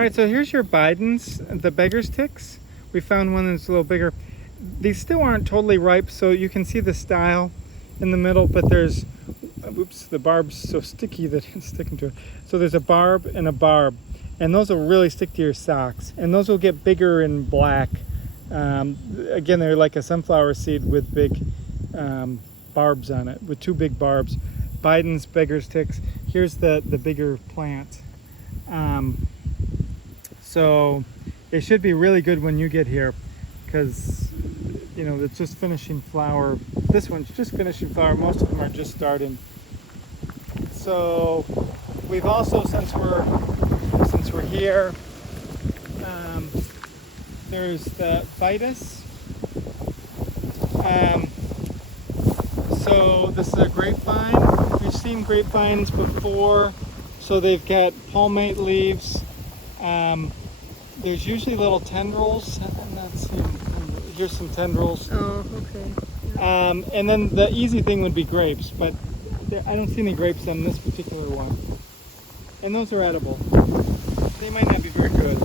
All right, so here's your Bidens, the beggar's ticks. We found one that's a little bigger. These still aren't totally ripe, so you can see the style in the middle, but there's, oops, the barb's so sticky that it's sticking to it. So there's a barb and a barb, and those will really stick to your socks, and those will get bigger and black. Again, they're like a sunflower seed with big barbs on it, with two big barbs. Biden's beggar's ticks. Here's the bigger plant. So it should be really good when you get here, because you know it's just finishing flower. This one's just finishing flower. Most of them are just starting. So we've also, since we're here, there's the Vitus. So this is a grapevine. We've seen grapevines before. So they've got palmate leaves. There's usually little tendrils. I'm not seeing, here's some tendrils. Oh, okay. And then the easy thing would be grapes, but I don't see any grapes on this particular one. And those are edible. They might not be very good.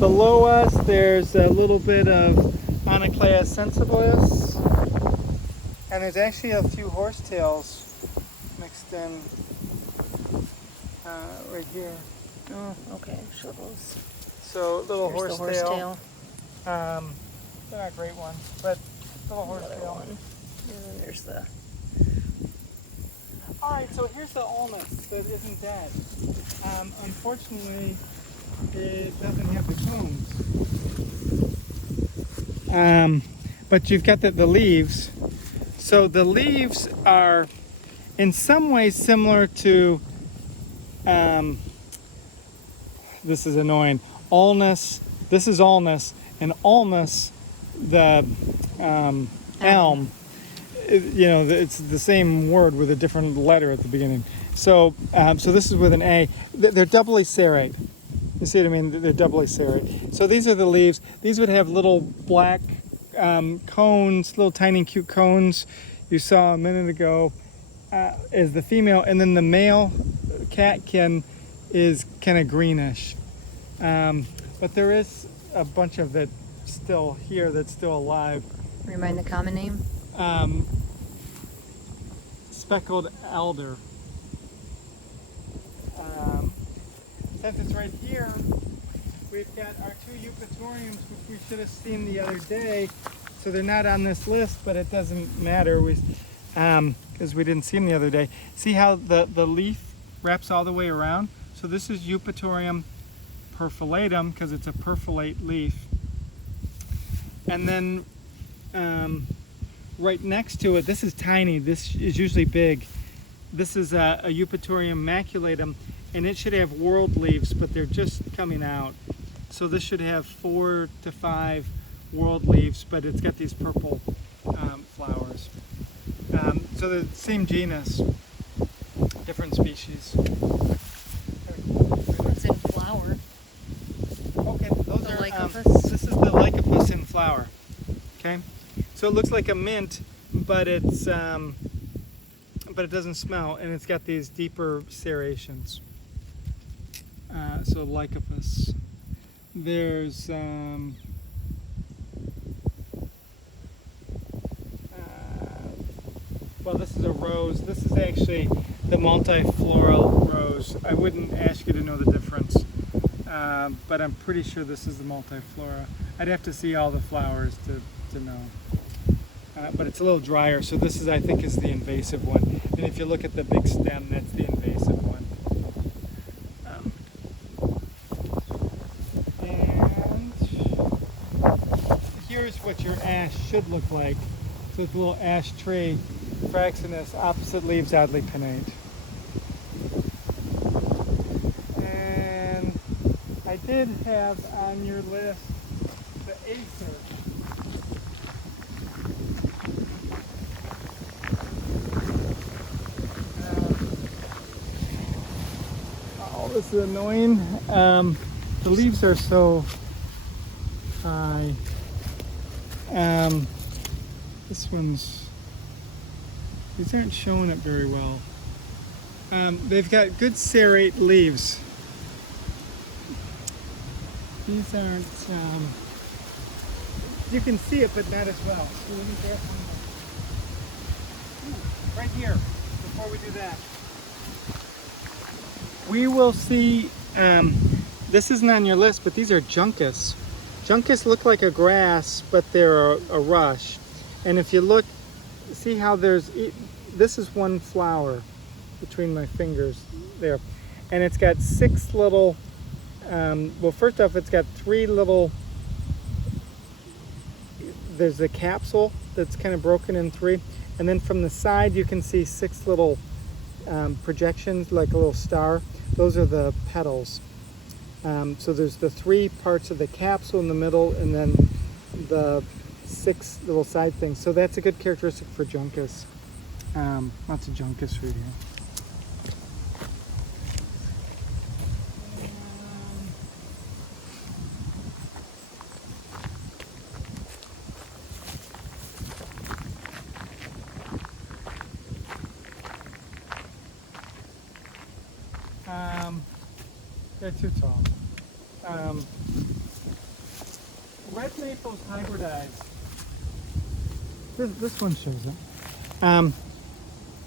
Below us, there's a little bit of Onoclea sensibilis. And there's actually a few horsetails mixed in right here. Oh, okay. Show those. So little Here's the horsetail. horsetail. They're not great ones, but little Another horsetail. one. And then there's the. All right, so here's the ulmus that isn't dead. Unfortunately, it doesn't have the cones. But you've got the leaves. So the leaves are in some ways similar to, this is annoying, ulmus. This is ulmus, and ulmus, the elm, you know, it's the same word with a different letter at the beginning. So, so this is with an A. They're doubly serrate. You see what I mean? They're doubly serrate. So these are the leaves. These would have little black cones, little tiny cute cones you saw a minute ago as the female, and then the male catkin is kind of greenish. But there is a bunch of it still here that's still alive. Remind the common name? Speckled alder. Since it's right here, we've got our two eupatoriums, which we should have seen the other day. So they're not on this list, but it doesn't matter because we didn't see them the other day. See how the leaf wraps all the way around? So this is Eupatorium perfilatum, because it's a perfilate leaf. And then right next to it, this is tiny, this is usually big. This is a Eupatorium maculatum, and it should have whorled leaves, but they're just coming out. So this should have 4 to 5 whorled leaves, but it's got these purple flowers. So the same genus, different species. What's in flower? Okay, those The are Lycophus? this is the Lycophus in flower. Okay, so it looks like a mint, but it doesn't smell, and it's got these deeper serrations. So Lycophus. There's well, this is a rose. This is actually the multifloral rose. I wouldn't ask you to know the difference, but I'm pretty sure this is the multiflora. I'd have to see all the flowers to know. But it's a little drier, so this is, I think, is the invasive one. And if you look at the big stem, that's the invasive one. And here's what your ash should look like. So it's a little ash tree, Fraxinus, opposite leaves, oddly pinnate. And I did have on your list the Acer. Oh, this is annoying. The leaves are so high. This one's, these aren't showing up very well. They've got good serrate leaves. These aren't, you can see it, but not as well. Ooh, right here, before we do that. We will see, this isn't on your list, but these are juncus. Juncus look like a grass, but they're a rush. And if you look, see how this is one flower between my fingers there. And it's got 6 little, well, first off, it's got 3 little, there's a capsule that's kind of broken in 3. And then from the side, you can see 6 little projections, like a little star. Those are the petals. So there's the 3 parts of the capsule in the middle, and then the 6 little side things. So that's a good characteristic for juncus. Lots of juncus fruit here. They're too tall. Red maples hybridize. This one shows up.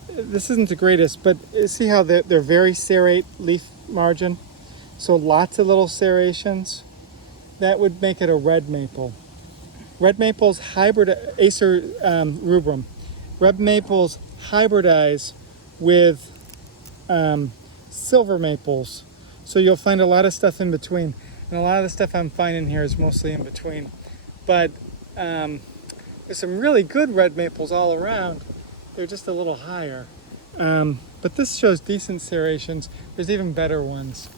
This isn't the greatest, but see how they're very serrate leaf margin? So lots of little serrations. That would make it a red maple. Red maples Acer rubrum. Red maples hybridize with silver maples. So you'll find a lot of stuff in between. And a lot of the stuff I'm finding here is mostly in between. But there's some really good red maples all around. They're just a little higher. But this shows decent serrations. There's even better ones.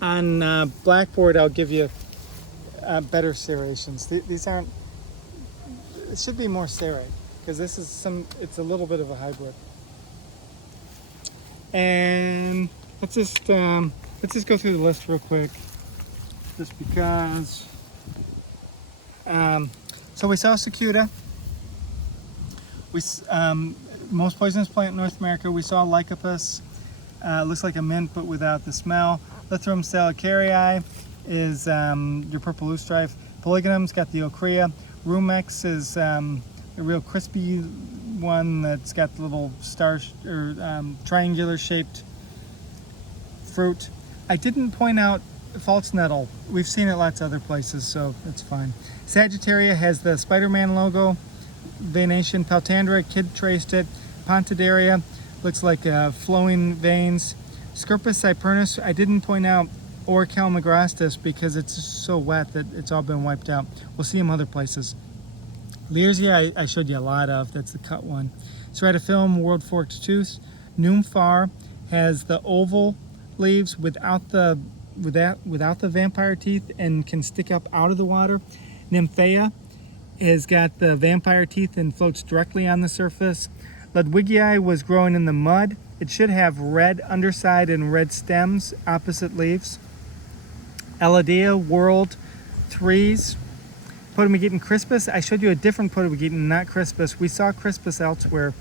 On Blackboard, I'll give you better serrations. These aren't, it should be more serrate, because this is it's a little bit of a hybrid. And let's just go through the list real quick, just because. So we saw cicuta. Most poisonous plant in North America. We saw lycopus. Looks like a mint, but without the smell. Lythrum salicarii is your purple loosestrife. Polygonum's got the ochrea. Rumex is a real crispy one that's got the little triangular shaped fruit. I didn't point out false nettle. We've seen it lots of other places, so it's fine. Sagittaria has the Spider-Man logo. Venation Peltandra, Kid traced it. Pontidaria looks like flowing veins. Scirpus cypernus, I didn't point out Orichalmagrostis because it's just so wet that it's all been wiped out. We'll see them other places. Learsia, I showed you a lot of. That's the cut one. Ceratophyllum, World Forked Tooth. Numphar has the oval leaves without the vampire teeth and can stick up out of the water. Nymphaea has got the vampire teeth and floats directly on the surface. Ludwigii was growing in the mud. It should have red underside and red stems, opposite leaves. Elodea, World, Threes. Potamogeton crispus, I showed you a different Potamogeton, not crispus. We saw crispus elsewhere,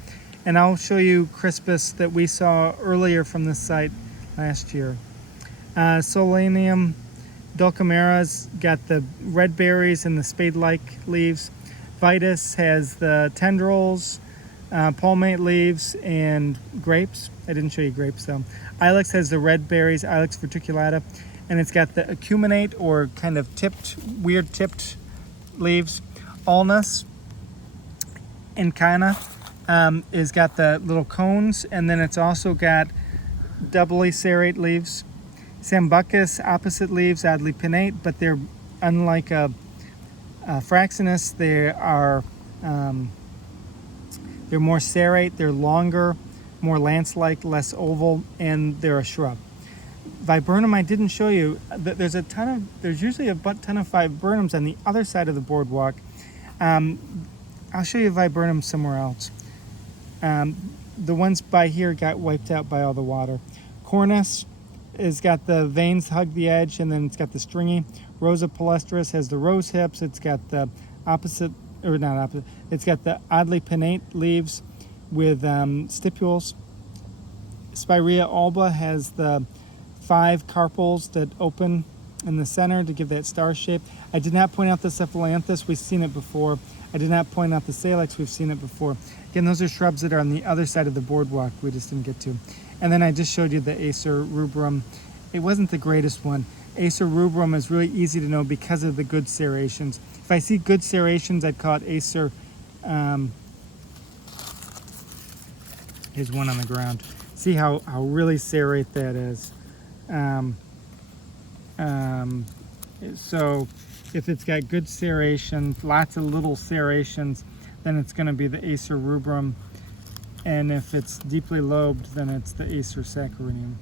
and I'll show you crispus that we saw earlier from this site last year. Solanium dulcamara's got the red berries and the spade-like leaves. Vitus has the tendrils, palmate leaves, and grapes. I didn't show you grapes though. Ilex has the red berries, Ilex verticulata, and it's got the acuminate or kind of weird tipped leaves. Ulmus incana is got the little cones, and then it's also got doubly serrate leaves. Sambucus, opposite leaves, oddly pinnate, but they're unlike a fraxinus. They're more serrate, they're longer, more lance-like, less oval, and they're a shrub. Viburnum, I didn't show you. There's usually a ton of viburnums on the other side of the boardwalk. I'll show you viburnum somewhere else. The ones by here got wiped out by all the water. Cornus has got the veins hug the edge, and then it's got the stringy. Rosa palustris has the rose hips. It's got the it's got the oddly pinnate leaves with stipules. Spirea alba has the 5 carpels that open in the center to give that star shape. I did not point out the Cephalanthus, we've seen it before. I did not point out the Salix, we've seen it before. Again, those are shrubs that are on the other side of the boardwalk we just didn't get to. And then I just showed you the Acer rubrum. It wasn't the greatest one. Acer rubrum is really easy to know because of the good serrations. If I see good serrations, I'd call it Acer. Here's one on the ground. See how really serrate that is. So if it's got good serrations, lots of little serrations, then it's going to be the Acer rubrum. And if it's deeply lobed, then it's the Acer saccharinum.